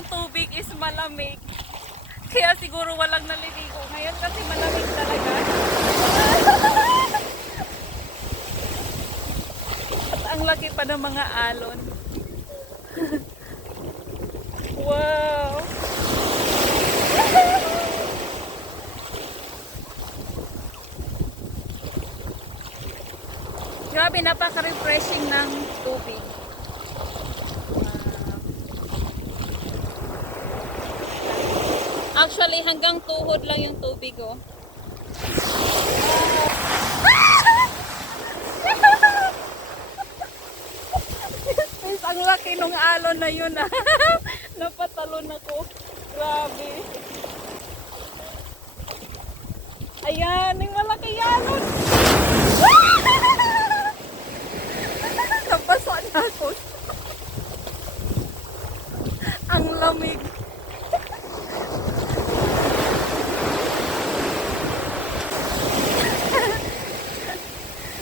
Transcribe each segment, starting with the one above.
ang tubig is malamig. Kaya siguro walang naliligo. Ngayon kasi malamig talaga. At ang laki pa ng mga alon. Wow! Grabe, napaka-refreshing ng tubig. Actually, hanggang tuhod lang yung tubig, oh. Guys, ang laki ng alon na yun, ah. Napatalon ako. Grabe. Ayan, yung malaki alon. Napasa na ako. Ang lamig.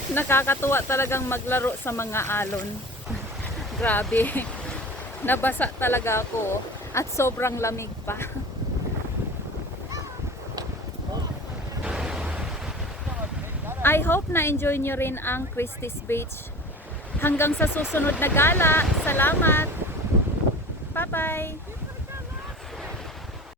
Nakakatuwa talagang maglaro sa mga alon. Grabe. Nabasa talaga ako at sobrang lamig pa. I hope na enjoy nyo rin ang Christie's Beach. Hanggang sa susunod na gala. Salamat. Bye-bye.